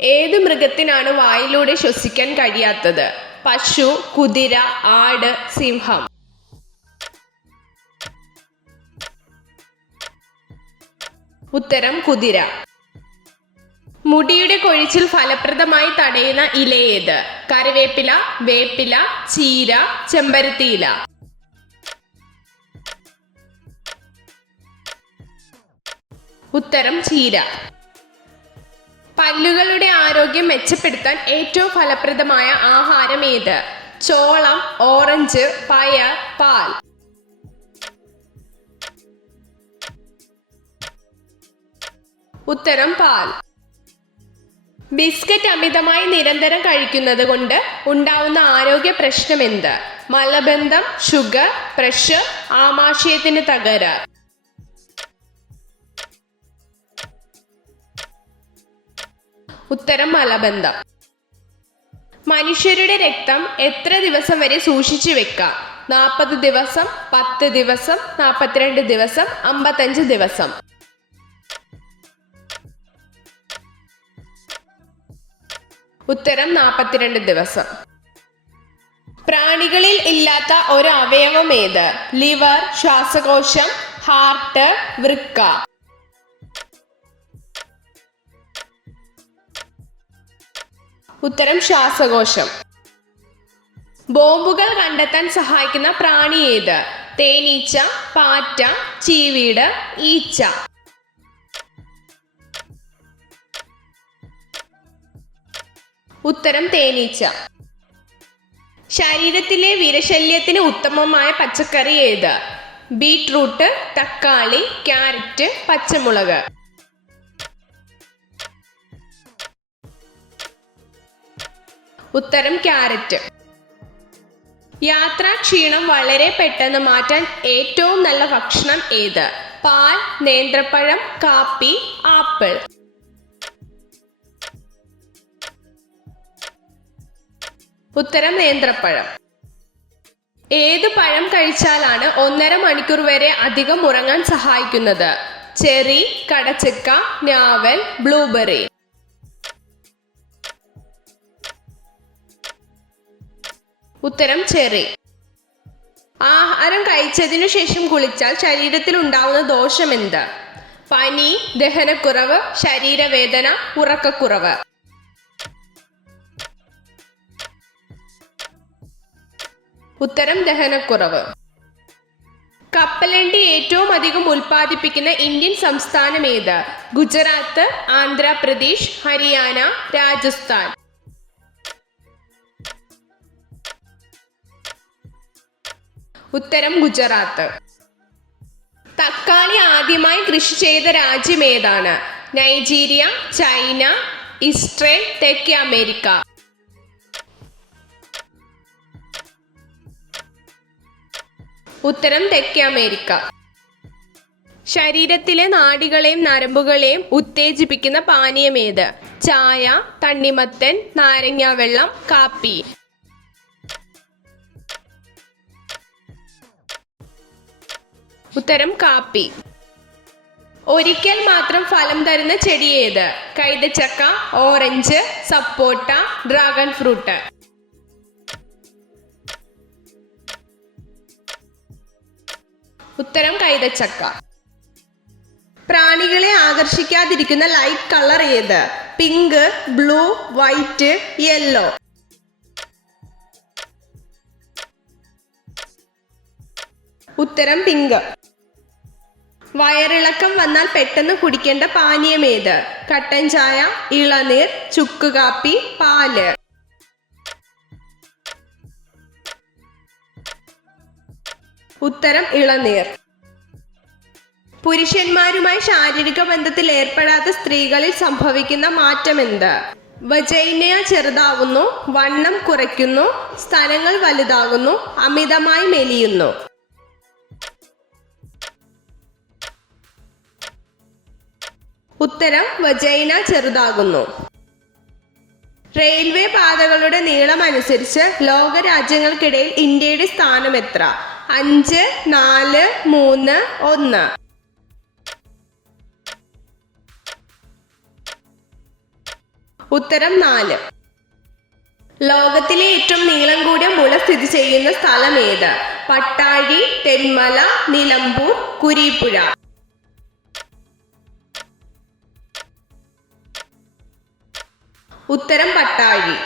ഏത് മൃഗത്തിനാണ് വായിലൂടെ ശ്വസിക്കാൻ കഴിയാത്തത്? പശു, കുതിര, ആട്, സിംഹം. ഉത്തരം കുതിര. മുടിയുടെ കൊഴിച്ചിൽ ഫലപ്രദമായി തടയുന്ന ഇലയേത്? കറിവേപ്പില, വേപ്പില, ചീര, ചെമ്പരത്തിയില. ഉത്തരം ചീര. പല്ലുകളുടെ ആരോഗ്യം മെച്ചപ്പെടുത്താൻ ഏറ്റവും ഫലപ്രദമായ ആഹാരം ഏത്? ചോളം, ഓറഞ്ച്, പയർ, പാൽ. ഉത്തരം പാൽ. ബിസ്ക്കറ്റ് അമിതമായി നിരന്തരം കഴിക്കുന്നത് കൊണ്ട് ഉണ്ടാവുന്ന ആരോഗ്യ പ്രശ്നം എന്ത്? മലബന്ധം, ഷുഗർ, പ്രഷർ, ആമാശയത്തിന് തകരാർ. ഉത്തരം മലബന്ധം. മനുഷ്യരുടെ രക്തം എത്ര ദിവസം വരെ സൂക്ഷിച്ചു വെക്കാം? 40 ദിവസം, 10 ദിവസം, 42 ദിവസം, 55 ദിവസം. ഉത്തരം 42 ദിവസം. പ്രാണികളിൽ ഇല്ലാത്ത ഒരു അവയവം ഏത്? ലിവർ, ശ്വാസകോശം, ഹാർട്ട്, വൃക്ക. ഉത്തരം ശ്വാസകോശം. ബോംബുകൾ കണ്ടെത്താൻ സഹായിക്കുന്ന പ്രാണി ഏത്? തേനീച്ച, പാറ്റ, ചീവീട്, ഈച്ച. ഉത്തരം തേനീച്ച. ശരീരത്തിലെ വിരശല്യത്തിന് ഉത്തമമായ പച്ചക്കറി ഏത്? ബീട്രൂട്ട്, തക്കാളി, ക്യാരറ്റ്, പച്ചമുളക്. ഉത്തരം ക്യാരറ്റ്. യാത്രാക്ഷീണം വളരെ പെട്ടെന്ന് മാറ്റാൻ ഏറ്റവും നല്ല ഭക്ഷണം ഏത്? പാൽ, നേന്ത്രപ്പഴം, കാപ്പി, ആപ്പിൾ. ഉത്തരം നേന്ത്രപ്പഴം. ഏത് പഴം കഴിച്ചാലാണ് 1.5 മണിക്കൂർ വരെ അധികം ഉറങ്ങാൻ സഹായിക്കുന്നത്? ചെറി, കടച്ചക്ക, ഞാവൽ, ബ്ലൂബെറി. ഉത്തരം ചെറി. ആഹാരം കഴിച്ചതിനു ശേഷം കുളിച്ചാൽ ശരീരത്തിൽ ഉണ്ടാവുന്ന ദോഷം എന്ത്? പനി, ദഹനക്കുറവ്, ശരീരവേദന, ഉറക്കക്കുറവ്. ഉത്തരം ദഹനക്കുറവ്. കപ്പലണ്ടി ഏറ്റവും അധികം ഉൽപ്പാദിപ്പിക്കുന്ന ഇന്ത്യൻ സംസ്ഥാനം ഏത്? ഗുജറാത്ത്, ആന്ധ്രാപ്രദേശ്, ഹരിയാന, രാജസ്ഥാൻ. ഉത്തരം ഗുജറാത്ത്. തക്കാളി ആദ്യമായി കൃഷി ചെയ്ത രാജ്യം ഏതാണ്? നൈജീരിയ, ചൈന, ഇസ്രയേൽ, തെക്കേ അമേരിക്ക. ഉത്തരം തെക്കേ അമേരിക്ക. ശരീരത്തിലെ നാഡികളെയും നരമ്പുകളെയും ഉത്തേജിപ്പിക്കുന്ന പാനീയം ഏത്? ചായ, തണ്ണിമത്തൻ, നാരങ്ങാവെള്ളം, കാപ്പി. ഉത്തരം കാപ്പി. ഒരിക്കൽ മാത്രം ഫലം തരുന്ന ചെടി ഏത്? കൈതച്ചക്ക, ഓറഞ്ച്, സപ്പോട്ട, ഡ്രാഗൺ ഫ്രൂട്ട്. ഉത്തരം കൈതച്ചക്ക. പ്രാണികളെ ആകർഷിക്കാതിരിക്കുന്ന ലൈറ്റ് കളർ ഏത്? Pink, blue, white, yellow. ഉത്തരം പിങ്ക്. വയറിളക്കം വന്നാൽ പെട്ടെന്ന് കുടിക്കേണ്ട പാനീയം ഏത്? കട്ടൻ ചായ, ഇളനീർ, ചുക്കുകാപ്പി, പാല്. ഉത്തരം ഇളനീർ. പുരുഷന്മാരുമായി ശാരീരിക ബന്ധത്തിൽ ഏർപ്പെടാത്ത സ്ത്രീകളിൽ സംഭവിക്കുന്ന മാറ്റം എന്ത്? വജൈന ചെറുതാവുന്നു, വണ്ണം കുറയ്ക്കുന്നു, സ്തനങ്ങൾ വലുതാകുന്നു, അമിതമായി മെലിയുന്നു. ഉത്തരം വജൈന ചെറുതാകുന്നു. റെയിൽവേ പാതകളുടെ നീളം അനുസരിച്ച് ലോകരാജ്യങ്ങൾക്കിടയിൽ ഇന്ത്യയുടെ സ്ഥാനം എത്ര? 5, 4, 3, 1. ഉത്തരം 4. ലോകത്തിലെ ഏറ്റവും നീളം കൂടിയ മുള സ്ഥിതി ചെയ്യുന്ന സ്ഥലം ഏത്? പട്ടാഴി, തെന്മല, നിലമ്പൂർ, കുരീപ്പുഴ. ഉത്തരം പട്ടാഴി.